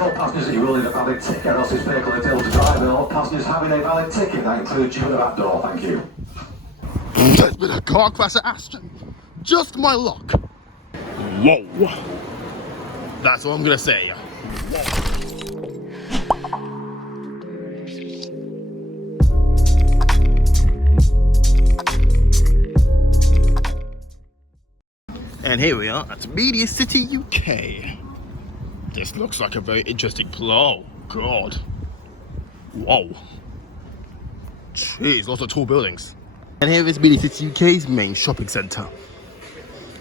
all passengers that you will need a valid ticket, or else this vehicle is able to drive, and all passengers having a valid ticket, that includes you at that door, thank you. There's been a car crash at Ashton. Just my luck. Whoa. That's what I'm gonna say. Whoa. And here we are at Media City, UK. This looks like a very interesting place. Oh, God. Whoa. Jeez, lots of tall buildings. And here is Media City, UK's main shopping centre.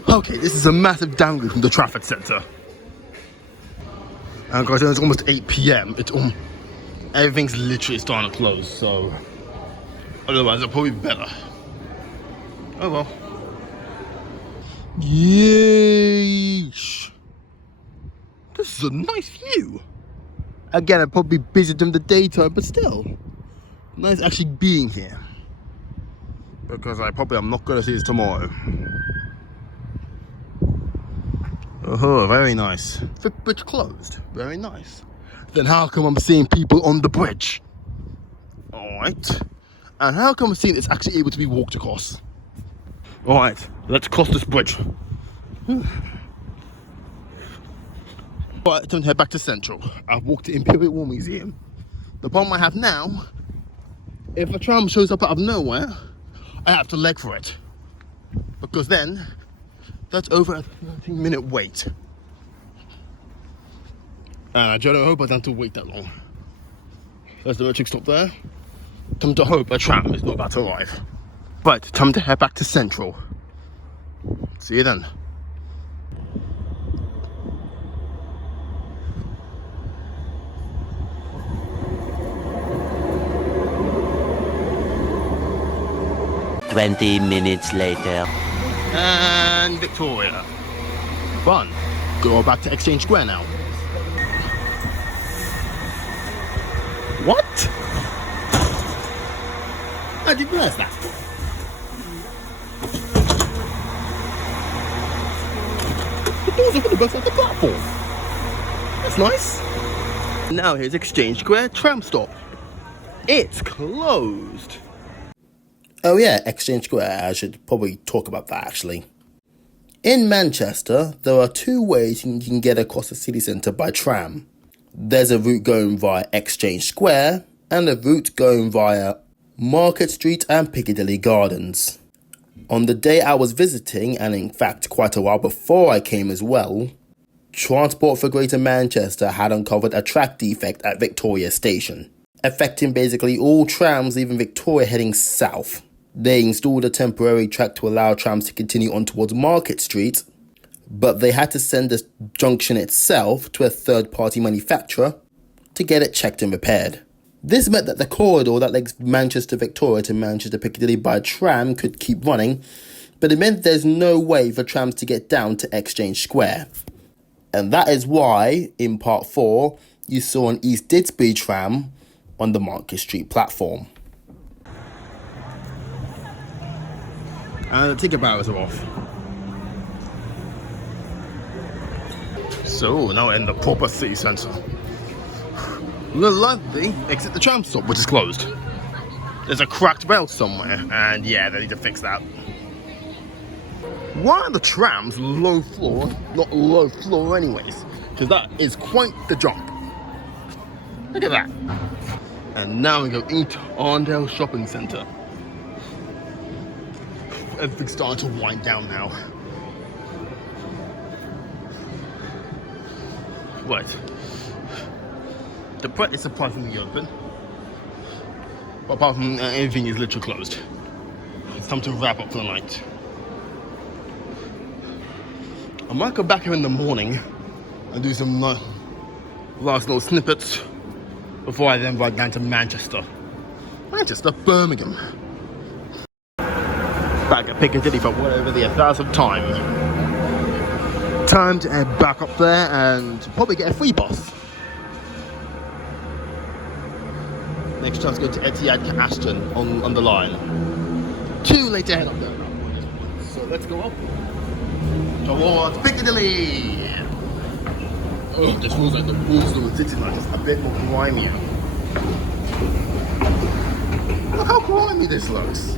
Okay, this is a massive downgrade from the traffic centre. And guys, it's almost 8 PM. Everything's literally starting to close, so otherwise it'll probably be better. Oh well. Yeesh. This is a nice view. Again, I'm probably busy during the daytime, but still. Nice actually being here. Because I'm not going to see this tomorrow. Oh, very nice. The bridge closed. Very nice. Then how come I'm seeing people on the bridge? Alright. And how come I'm seeing it's actually able to be walked across? Alright, let's cross this bridge. But time to head back to Central. I've walked to Imperial War Museum. The problem I have now, if a tram shows up out of nowhere, I have to leg for it. Because then, that's over a 13-minute wait. And I don't hope I don't have to wait that long. There's the electric stop there. Time to hope a tram is not about to arrive. But time to head back to Central. See you then. "20 minutes later. And Victoria. Fun. Go back to Exchange Square now. What? I didn't realize that. The doors are going to burst off the platform. That's nice. Now here's Exchange Square tram stop. It's closed. Oh yeah, Exchange Square, I should probably talk about that actually. In Manchester, there are two ways you can get across the city centre by tram. There's a route going via Exchange Square and a route going via Market Street and Piccadilly Gardens. On the day I was visiting, and in fact quite a while before I came as well, Transport for Greater Manchester had uncovered a track defect at Victoria Station, affecting basically all trams leaving Victoria heading south. They installed a temporary track to allow trams to continue on towards Market Street, but they had to send the junction itself to a third-party manufacturer to get it checked and repaired. This meant that the corridor that links Manchester Victoria to Manchester Piccadilly by tram could keep running, but it meant there's no way for trams to get down to Exchange Square. And that is why, in Part 4, you saw an East Didsbury tram on the Market Street platform. And the ticket barriers are off. So, now we're in the proper city centre. We'll likely exit the tram stop, which is closed. There's a cracked bell somewhere, and yeah, they need to fix that. Why are the trams low floor, not low floor anyways? Because that is quite the jump. Look at that. And now we go into Arndale Shopping Centre. Everything's starting to wind down now. Right. The Pret is surprisingly open. But apart from everything is literally closed. It's time to wrap up for the night. I might go back here in the morning and do some last little snippets before I then ride down to Manchester, Birmingham. Back at Piccadilly for whatever the 1,000th time. Time to head back up there and probably get a free bus. Next chance to go to Etihad to Ashton on the line. Too late to head up there. So let's go up towards Piccadilly. Oh, it just feels like the Waterstones City line just a bit more grimier. Look how grimy this looks.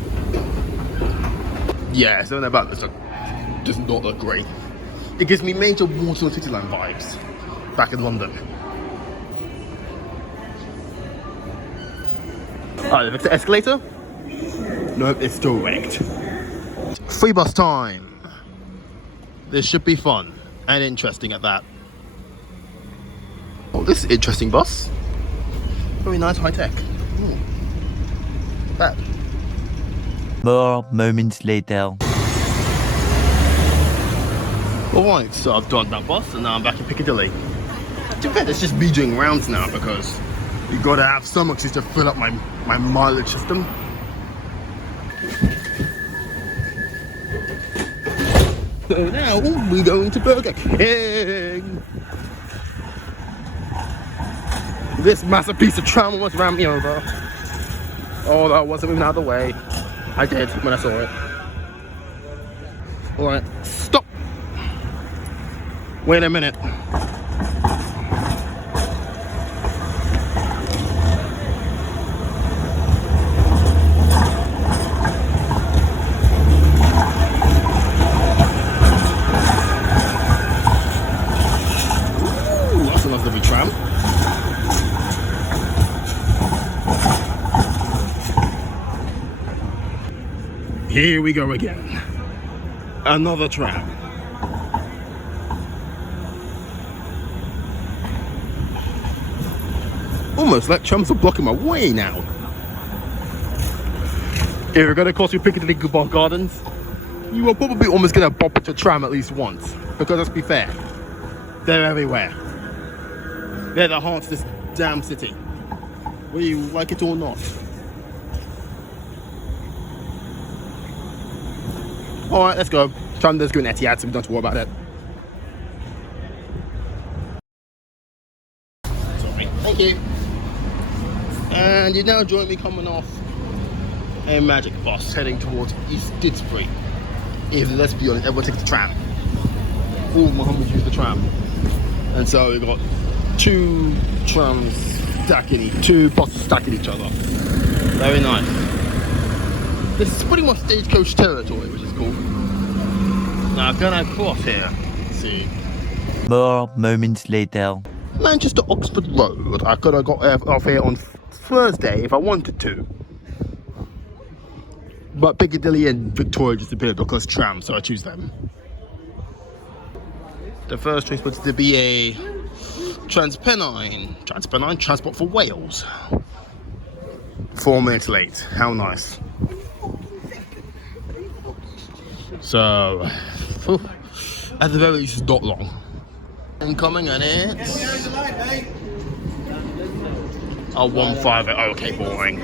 Yeah, something about this does not look great. It gives me major Waterstones City line vibes back in London. Alright, fix the escalator? Nope, it's still wrecked. Free bus time. This should be fun and interesting at that. Oh, this is an interesting bus. Very nice, high tech. That. More moments later. Alright, so I've done that bus and now I'm back in Piccadilly. To be fair, it's just me doing rounds now because you gotta have so much just to fill up my mileage system. So now we're going to Burger King. This massive piece of tram almost ran me over. Oh, that wasn't moving out of the way. I did when I saw it. Alright, stop. Wait a minute. Here we go again. Another tram. Almost like trams are blocking my way now. If you're gonna cross through Piccadilly Gardens, you are probably almost gonna bump into a tram at least once. Because let's be fair, they're everywhere. They're the heart of this damn city, whether you like it or not. Alright, let's go. Tram does go in Etihad, so we don't have to worry about it. Sorry. Thank you. And you now join me coming off a magic bus heading towards East Didsbury. If, let's be honest, everyone takes the tram. All Mohammeds use the tram. And so we've got two buses stacking each other. Very nice. This is pretty much stagecoach territory, which is cool. Now, can I cross here? Let's see. More moments later. Manchester Oxford Road. I could have got off here on Thursday if I wanted to. But Piccadilly and Victoria just appeared because tram, so I choose them. The first train was to be a Transpennine Transport for Wales. 4 minutes late. How nice. So, at the very least, it's not long. Incoming, and it's 158. Okay, boring.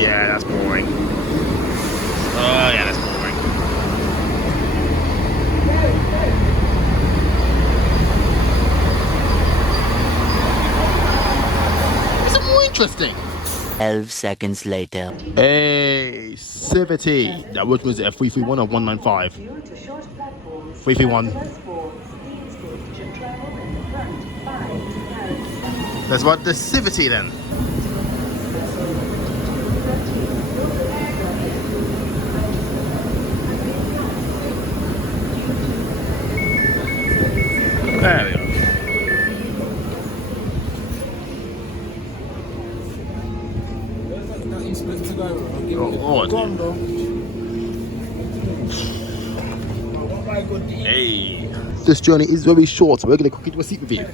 Yeah, that's boring. Yeah, that's boring. It's more interesting. 12 seconds later. Hey, Civity. That was it, 331 or 195? 331. Let's ride the Civity then. There we go. Oh Lord. Hey. This journey is very short, so we're going to quickly do a seat review.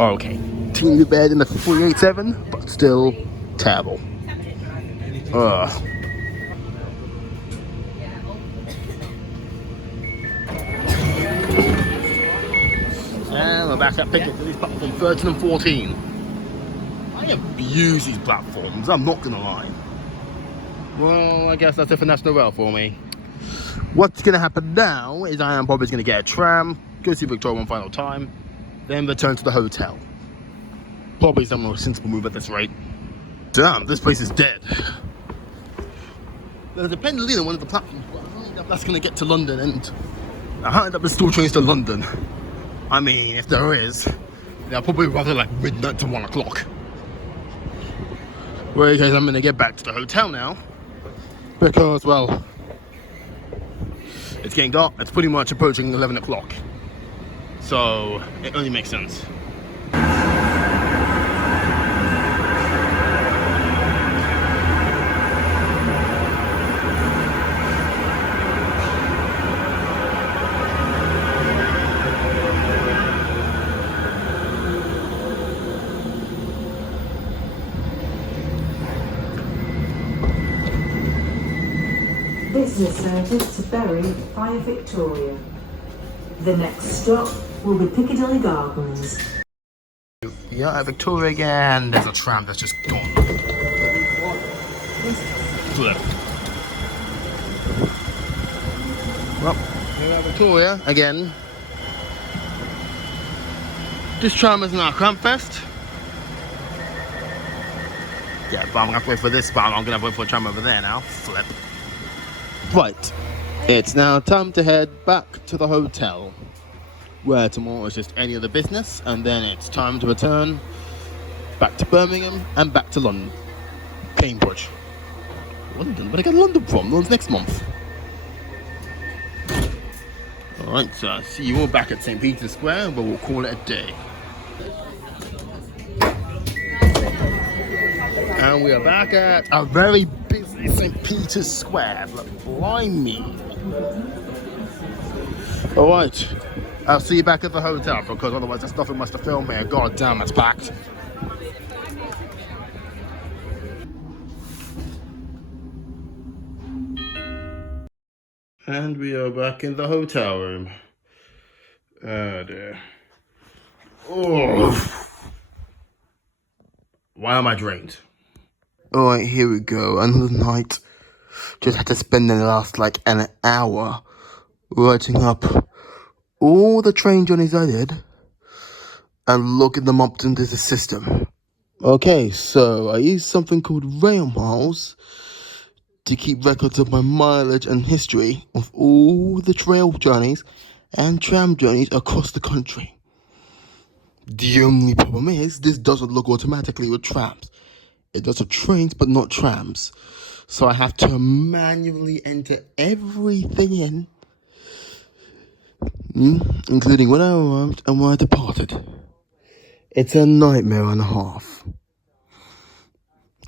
Okay. Teeny bed in the 387, but still terrible. And we're back at Piccadilly platform 13 and 14. I abuse these platforms, I'm not gonna lie. Well, I guess that's it for National Rail for me. What's gonna happen now is I am probably gonna get a tram, go see Victoria one final time, then return to the hotel. probably some more sensible move at this rate. Damn, this place is dead. There's a pendulino on one of the platforms, but I don't think that's gonna get to London, and I don't think there's still trains to London. I mean, if there is, they're probably rather like midnight to 1 o'clock. Well, guys, I'm gonna get back to the hotel now because, well, it's getting dark. It's pretty much approaching 11 o'clock, so it only makes sense. Business service to Bury via Victoria. The next stop will be Piccadilly Gardens. Yeah, at Victoria again. There's a tram that's just gone. Flip. Well, we're at Victoria again. This tram is now Crampfest. Yeah, but I'm gonna have to wait for this, but I'm gonna have to wait for a tram over there now. Flip. Right, it's now time to head back to the hotel, where tomorrow is just any other business, and then it's time to return back to Birmingham and back to London. Cambridge. London? Where did I get London from? London's next month. Alright, so see you all back at St. Peter's Square, but we'll call it a day. And we are back at a very busy St. Peter's Square. Blimey. Alright, I'll see you back at the hotel because otherwise there's nothing much to film here. God damn, it's packed. And we are back in the hotel room. Oh dear. Oh. Why am I drained? Alright, here we go. Another night. Just had to spend the last like an hour writing up all the train journeys I did and looking them up into the system. Okay, so I used something called rail miles to keep records of my mileage and history of all the trail journeys and tram journeys across the country. The only problem is this doesn't look automatically with trams. It does with trains, but not trams. So I have to manually enter everything in, including when I arrived and when I departed. It's a nightmare and a half.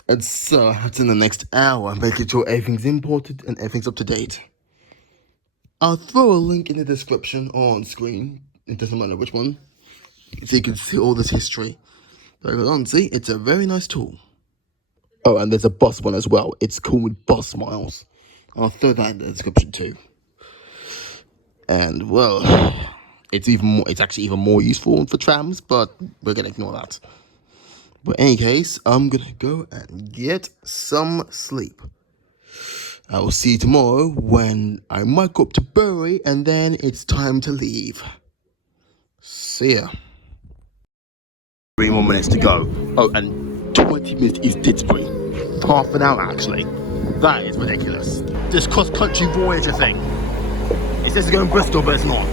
And so I have to in the next hour making sure everything's imported and everything's up to date. I'll throw a link in the description or on screen, it doesn't matter which one, so you can see all this history. But honestly, it's a very nice tool. Oh, and there's a bus one as well. It's called Bus Miles. I'll throw that in the description too. And well, it's actually even more useful for trams, but we're gonna ignore that. But in any case, I'm gonna go and get some sleep. I will see you tomorrow when I might go up to Bury and then it's time to leave. See ya. 3 more minutes to go. Oh, and 20 minutes is Didsbury. Half an hour actually. That is ridiculous. This cross-country voyager thing. It says it's going to Bristol, but it's not.